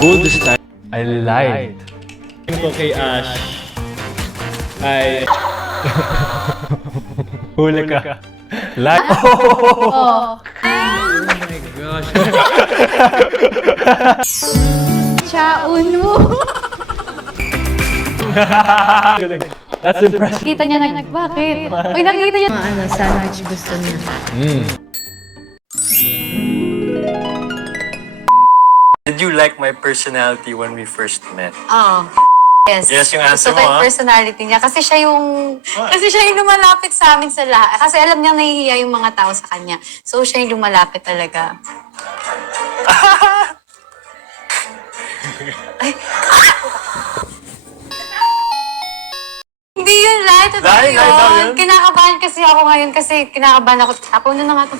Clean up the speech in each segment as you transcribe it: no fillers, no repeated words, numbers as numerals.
Gold this time. I lied. Tingin ko kay Ash ay Huli ka. Lied. Oh. Chaun mo. That's impressive. Kita niya bakit? Uy, nakikita niya. Sandwich gusto niya. Did you like my personality when we first met? Oh. Yes. Yes, yung answer Gusto ko mo, yung ha? personality niya. Kasi siya yung lumalapit sa amin sa lahat. Kasi alam niya nahihiya yung mga tao sa kanya. So, siya yung lumalapit talaga. Ay. Hindi yun, Lai. Totoo Lai daw yun. yun? Kinakabahan kasi ako ngayon kasi kinakabahan ako. Tapo na nga ito.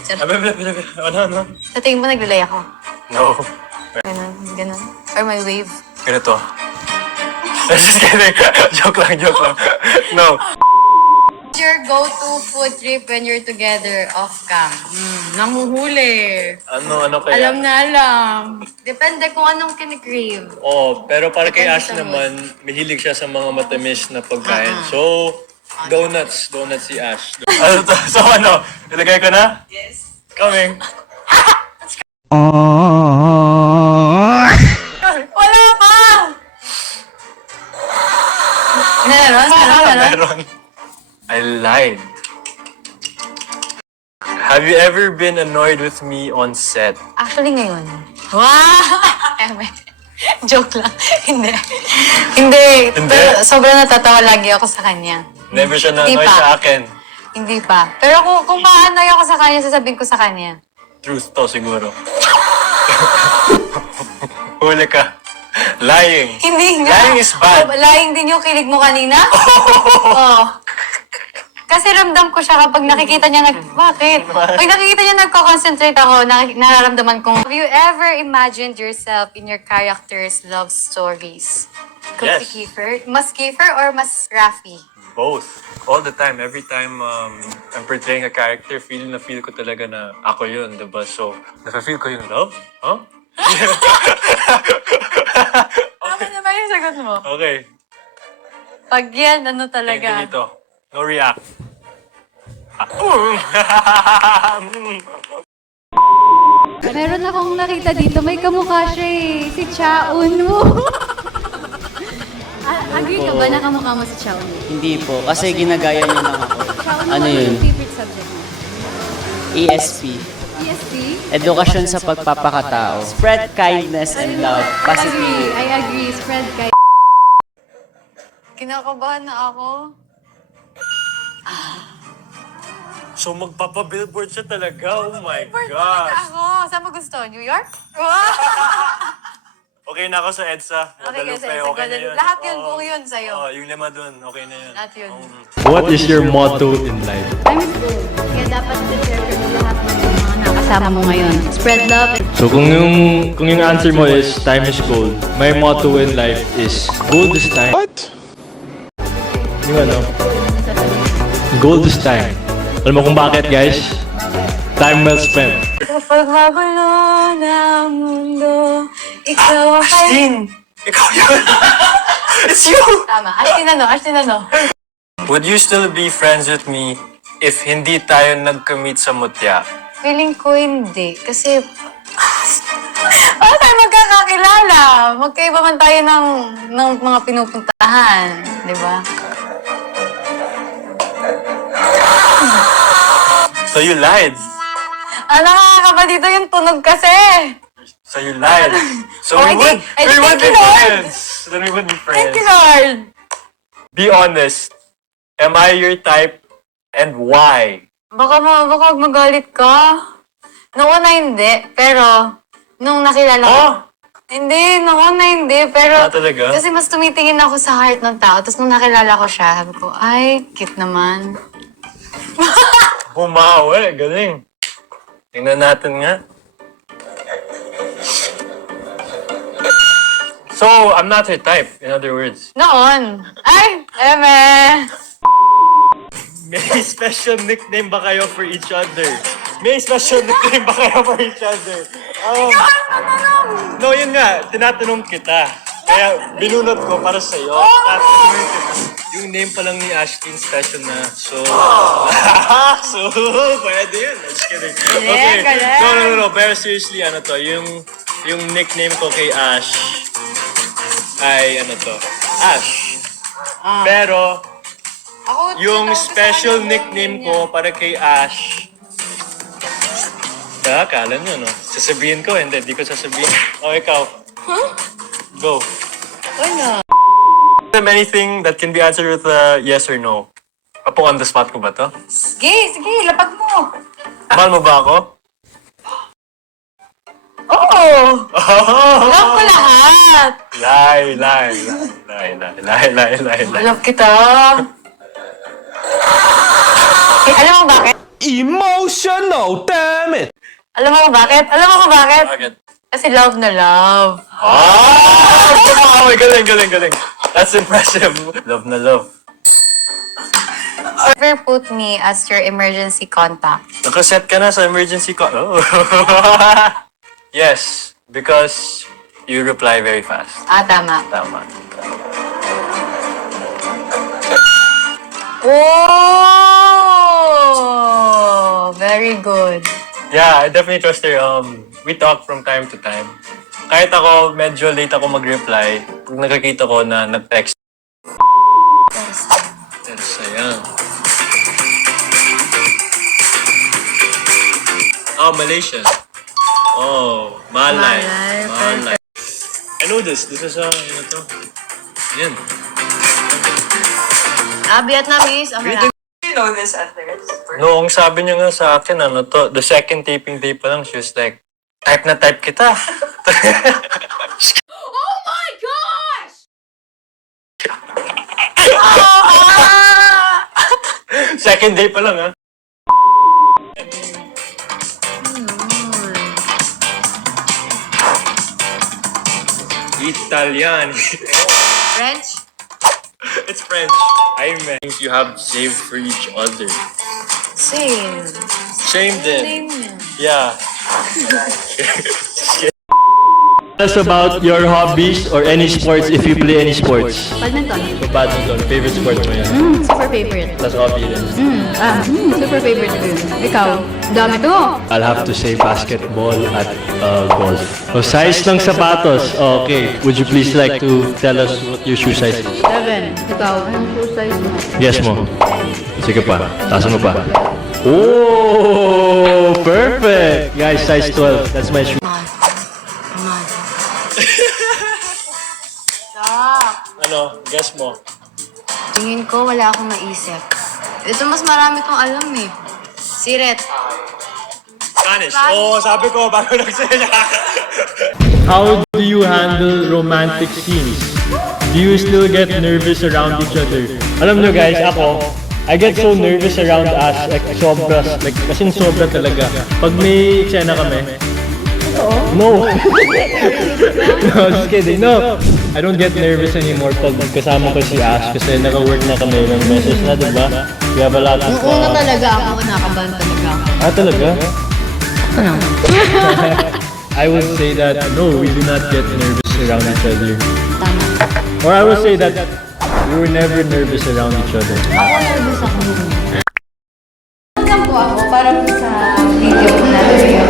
Ano? Sa tingin mo, naglalay ako. No. Ganun. Or my wave. Ganito. Just kidding. Joke lang. No. What's your go-to food trip when you're together off-cam? Namuhuli. Ano kaya? Alam na alam. Depende kung anong kinikrave. Oh, pero para kay Depende Ash sa mood. naman, mahilig siya sa mga matamis na pagkain. So, donuts si Ash. Ano to? So ano? Ilagay ko na? Yes. Coming. Wala pa! Meron? Meron. I lied. Have you ever been annoyed with me on set? Actually, ngayon. Wow! Eme. Joke lang. Hindi. Hindi. Hindi? Pero sobrang natatawa lagi ako sa kanya. Never siya Hindi na-annoy pa. sa akin. Hindi pa. Pero kung paanoy ako sa kanya, sasabihin ko sa kanya. Truth to siguro. Huli ka. Lying. Hindi nga. Lying is bad. Oh, lying din yung kilig mo kanina? Oo. Kasi ramdam ko siya kapag nakikita niya bakit? Pag nakikita niya nagko-concentrate ako, nararamdaman kong, have you ever imagined yourself in your character's love stories? Kung Yes. si Kiefer? Mas Kiefer or mas Rafi? Both. All the time. Every time I'm portraying a character, feel ko talaga na ako yun, diba? So, nafe-feel ko yung love? Huh? Tama naman yung sagot mo. Okay. Pag yan, ano Tingin talaga? dito. No react. Meron akong nakita dito. May kamukha siya eh. Si Chaun mo. Agree ka ba na kamukha mo si Chaun? Hindi po, kasi ginagaya niyo lang ako. Chaun mo, Ano yun? yung favorite subject mo? ESP. ESP? Edukasyon sa pagpapakatao. Spread kindness and love. Positive. I agree. Spread kay... Kinakabahan na ako. So, magpapa-billboard siya talaga. Oh my Talaga gosh. ako. Saan mo gusto? New York? Okay na ako sa EDSA. Okay, Guadalupe, kasi okay na yun. lahat yun, Oo. buong yun sa'yo. Oo, yung lima dun, okay na yun. Lahat yun. What is your motto in life? Time is gold. Kaya dapat i-share ko na lahat ng mga nakasama mo ngayon. Spread love. So kung yung answer mo is time is gold, my motto in life is gold is time. What? Yung ano? Gold is time. Alam mo kung bakit, guys? Time well spent. Kapag magulo ng mundo, ikaw ang Ashtin! Ikaw yun! It's you! Tama. Ashtin ano? Would you still be friends with me if hindi tayo nag-commit sa mutya? Feeling ko hindi. Kasi, paano tayo magkakakilala? Magkaiba man tayo ng mga pinupuntahan. Di ba? So you lied. Nakakaba dito yung tunog kasi. So you lied. So Oh, we would thank be you, Lord. friends. Then we would be Thank you, friends. Lord. Be honest. Am I your type and why? Baka magalit ka. Noong una hindi, pero nung nakilala ko, Oh! hindi, noong una hindi, pero Talaga? kasi mas tumitingin ako sa heart ng tao. Tapos nung nakilala ko siya, sabi ko, ay, cute naman. Bumawi. Galing. Tingnan natin nga. So, I'm not her type, in other words. Noon. Ay, eme. May special nickname ba kayo for each other? May special nickname ba kayo for each other? No, yun nga. Tinatanong kita. Kaya binunot ko para sa'yo. Tinatanong kita. Yung name pa lang ni Ashkin special na. So, pwede yun. Just kidding. Okay. No. Pero seriously, ano to, yung nickname ko kay Ash ay ano to, Ash. Pero, yung special nickname ko para kay Ash, akala nyo, no? Sasabihin ko, hindi ko sasabihin. O, ikaw. Go. Wala. Anything that can be answered with a yes or no? Apo on the spot ko ba to? Sige, lapag mo. Mahal mo ba ako? Oo! Love ko lahat. Lie. Love kita. Eh, alam mo bakit? Emotional, damn it! Alam mo bakit? Bakit? Kasi love na love. Oh! Galing. That's impressive. Love na love. Ever put me as your emergency contact? Nakaset ka na sa emergency call. Oh. Yes, because you reply very fast. Tama. Tama. Oh! Very good. Yeah, I definitely trust her. We talk from time to time. Kahit ako, medyo late ako mag-reply, pag nakakita ko na nag-text. Yes, ayan. Oh, Malaysian. Oh, Malay. I know this. This is, ano to? Yan. Vietnamese. Noong sabi niya nga sa akin, ano to, the second taping day pa lang, she was like, type na type kita. Oh my gosh! Second day pa lang, ha? Italian. French? It's French. I meant you have saved for each other. Same. Same din. Yeah. Tell us about your hobbies or any sports if you play any sports. Badminton. Badminton, favorite sport mo yan. Super favorite. Plus hobby din. Super favorite ko yun. Ikaw, dami to. I'll have to say basketball at golf. So size ng sapatos. Okay. Would you please like to tell us what your shoe size is? 7. Ikaw, anong shoe size mo? Yes mo. Sige pa. Taasan mo pa. Oh, perfect. Guys, size 12. That's my shoe. Ano, guess mo. Tingin ko wala akong maisip. Ito mas marami kong alam eh. Siret. Spanish. Oh, sabi ko, bago nagsaya. How do you handle romantic scenes? Do you still get nervous around each other? Alam nyo guys, ako, I get so nervous around Ash, like sobra, like kasing sobra talaga. Pag may eksena kami, no. No, just kidding. No, I don't get nervous anymore pag kasama ko si Ash kasi naka-work na kami ng message na, diba? We have a lot of Nung una talaga ako, nakaban talaga ako. Ah, talaga? I would say that no, we do not get nervous around each other. Tama. Or I would say that we were never nervous around each other. Ako nervous ako. Alam po ako, parang sa video natin yun.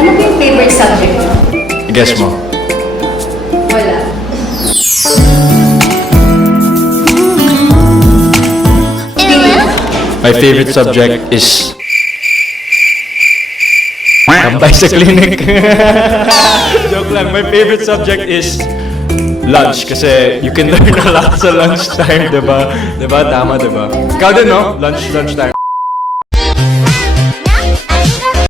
Ano ba yung favorite subject mo? Guess mo. Wala. My favorite subject is tambay sa clinic. Joke lang. My favorite subject is lunch kasi you can learn a lot sa lunchtime, diba? Diba? Tama, diba? Ikaw din, no? Lunchtime.